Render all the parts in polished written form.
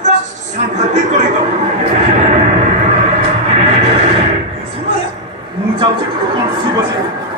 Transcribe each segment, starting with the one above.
पूरा सांघातिक कर समय मुझे जाऊँ कौन सी बसे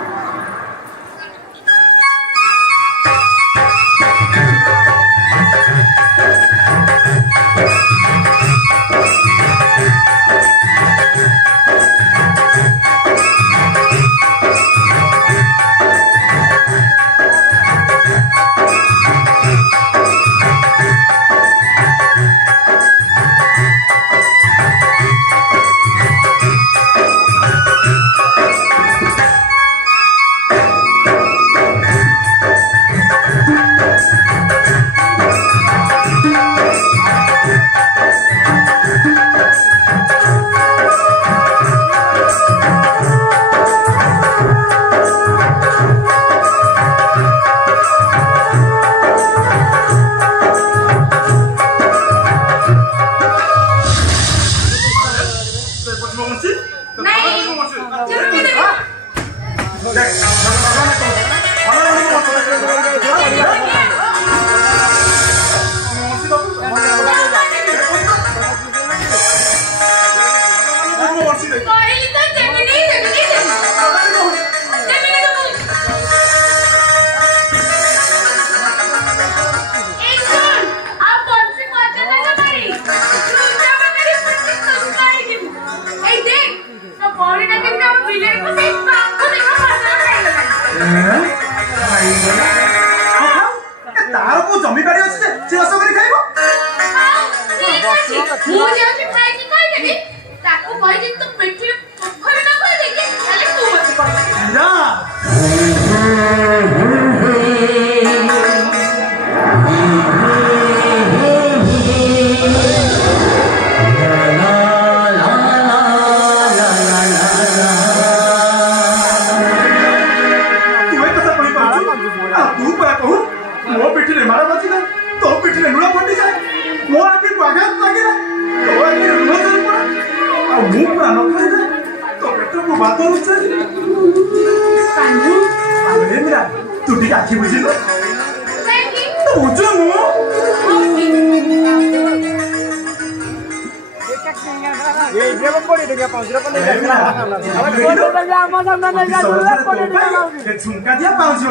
झुमका दिया पाउच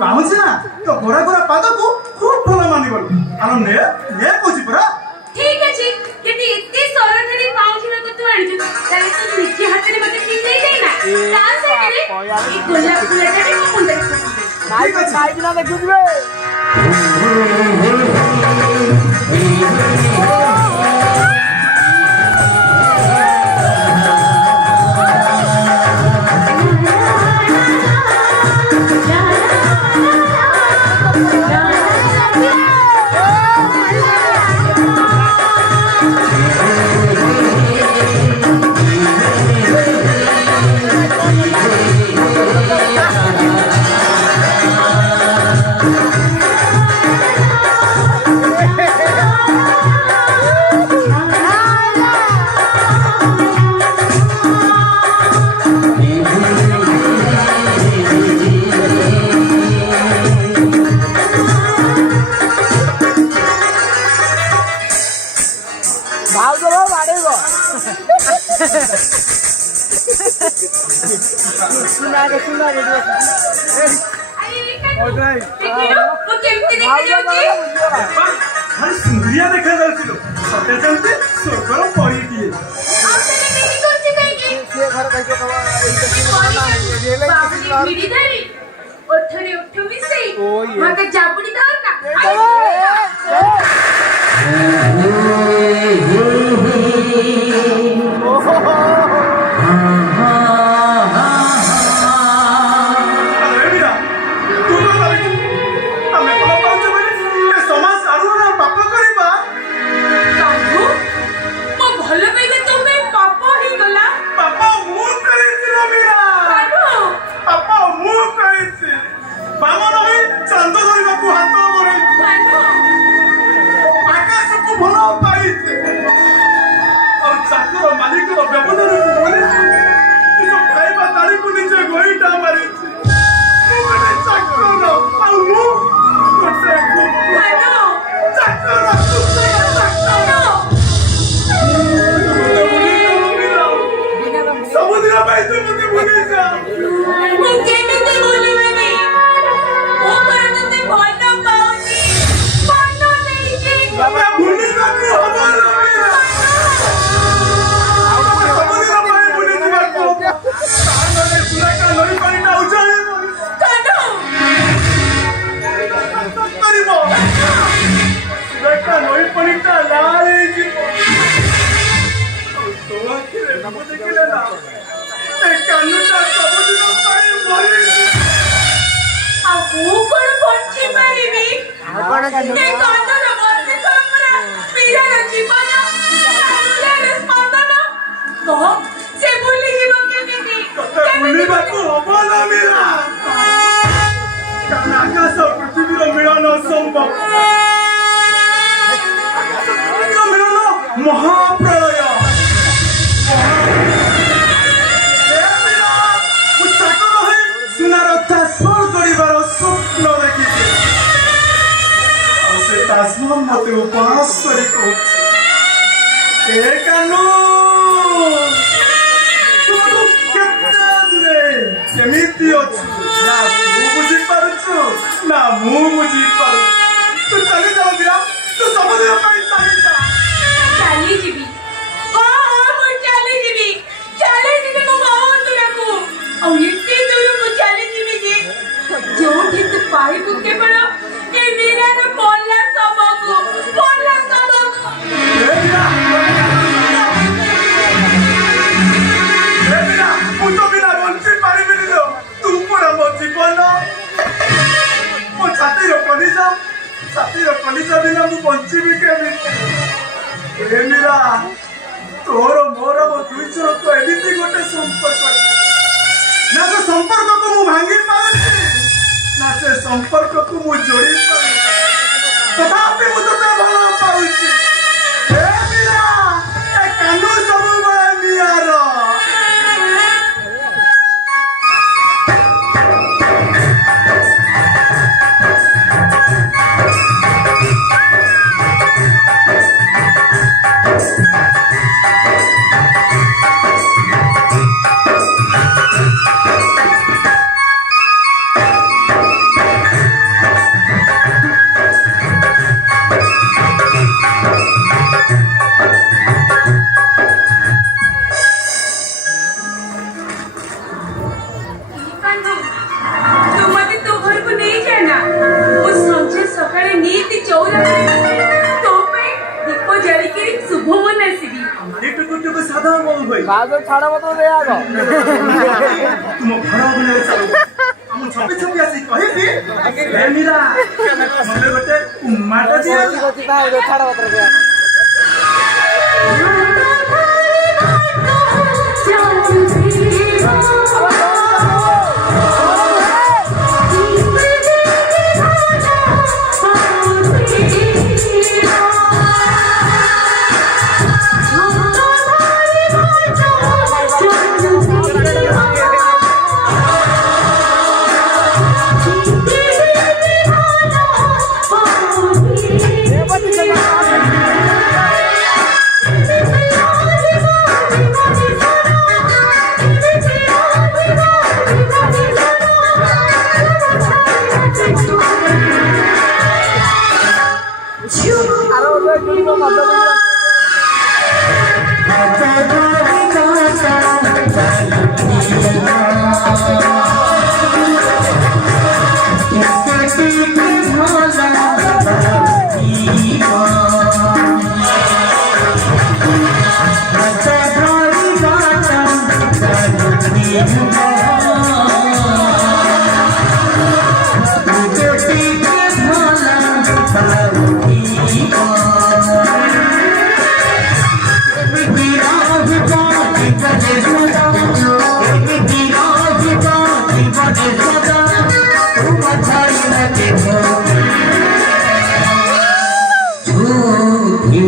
पाउच ना तो गोरा गोरा पाद को खूब भल मानि आलो ने ने कोची परा ठीक अछि यदि इतनी सोरधरी पाउच को तू आनि ताले तू निजे हाथ रे मते की दे दे ना ता से करे ई गोलाप फुलटा रे मो मुंडे नाइ नाइ बिना देखु दिबे सुंदरिया देखा जाउछिलो सते जानते स्वर्गर परी दिए आ तने नहीं करछि काई से घर कहियो कबा मिडी धरी ओठरे ओठ मिसई मते जाबुडी दार ना Chakrara ଚାଲିବାକୁ ହବ ନା ମୀରା? ସବୁଦିନ ପାଇଁ ବୁଲିଯିବାକୁ ହବ। ତାହେଲେ ସୁନାକା ନଈ ପାଣିଟା ଉଜାଡ଼ି ପଡ଼ିବ। କାହ୍ନୁ କରିବ ସୁନାକା ନଈ ପାଣିଟା ଲାଲ ହେଇଯିବ। ଆଉ ତୋ ଆଖିରେ ଲୁହ ଦେଖିଲେ ନା ଏ କାହ୍ନୁଟା ସବୁଦିନ ପାଇଁ ମରିଯିବ। ଆଉ ମୁଁ କଣ ବଞ୍ଚି ପାରିବି? ଆଉ କଣ କାନୁ? ଏ କାହ୍ନୁର ବଂଶୀପରମ୍ପରା, ମୀରାର ଜୀବନ, ହୃଦୟର ସ୍ପନ୍ଦନ। କହ, ସେ ଭୁଲିଯିବ କେମିତି? ତତେ ଭୁଲିବାକୁ ହବ ନା ମୀରା? କାରଣ ଆକାଶ ପୃଥିବୀର ମିଳନ ଅସମ୍ଭବ। ଆକାଶ ପୃଥିବୀର ମିଳନ ମହାପ୍ରଳୟ। ଏ ମୀରା, ମୁଁ ଚାକର ହୋଇ ସୁନାର ତାଜମହଲ ଗଢ଼ିବାର ସ୍ୱପ୍ନ ଦେଖିଛି। ଆଉ ସେ ତାଜମହଲ ମତେ ଉପହାସ କରି କହୁଛି, ଏ କାହ୍ନୁ ତୁମକୁ କେତେ ଦୂରେ କେମିତି ଅଛୁ ନା ତୁ ବୁଝିପାରୁଛୁ ନା ମୁଁ ବୁଝିପାରୁଛୁ। ତୁ ଚାଲିଯାଉ ମୀରା, ତୁ ସବୁଦିନ ପାଇଁ ଚାଲିଯା। ଚାଲିଯିବି। ହଁ, ମୁଁ ଚାଲିଯିବି। ଚାଲିଯିବି ମୋ ବନ୍ଧୁରାକୁ। ଆଉ ଏତେ ଦୂରକୁ ଚାଲିଯିବି ଯେ ଯୋଉଠି ତୁ ପାଇବୁ କେବଳ ଏ ମୀରାର ପଲ୍ଲା ଶବକୁ, ପଲ୍ଲା ଶବକୁ। ଏ ମୀରା, ମୁଁ ତ ବିନା ବଞ୍ଚି ପାରିବିନି ଲୋ। ତୁ ପରା ମୋ ଜୀବନ, ମୋ ଛାତିର କଲିଜା ବିନା ମୁଁ ବଞ୍ଚିବି କେମିତି? ଏ ମୀରା, ତୋର ମୋର ମୋ ଦୁଇ ଜଣଙ୍କ ଏମିତି ଗୋଟେ ସମ୍ପର୍କ ନା ସେ ସମ୍ପର୍କକୁ ମୁଁ ଭାଙ୍ଗି ପାରୁଛି ନା ସେ ସମ୍ପର୍କକୁ ମୁଁ ଯୋଡ଼ି ପାରୁଛି। ତଥାପି ମୁଁ ତୋତେ ଭଲ ପାଉଛି। ଏ ମୀରା, ଏ କାହ୍ନୁ ସବୁବେଳେ ମିଆର। କାହ୍ନୁ, ତୁ ମତେ ତୋ ଘରକୁ ନେଇଯାନା। ମୁଁ ସଞ୍ଜ ସକାଳେ ନିତି ଚଉରାରେ ବସି ତୋ ପାଇଁ ଦୀପ ଜାଳିକିରି ଶୁଭ ମନାସିବି। ଟୁକୁଟୁକୁ ସାଧା ମହୁ ଭାଇ ବାହାଘର ଛାଡ ମତ ଦେ ଆଗ। ତୁମ ଘର ଅଭିନୟ ଚାଲୁ। ଆମ ଛପି ଛପି ଆସି କହିବି, ଏ ମୀରା, ମତେ ଗୋଟେ ଉମ୍ମାଟା ଦିଅ। ଛାଡ ମତ ଦେ ଆଗ। झूठी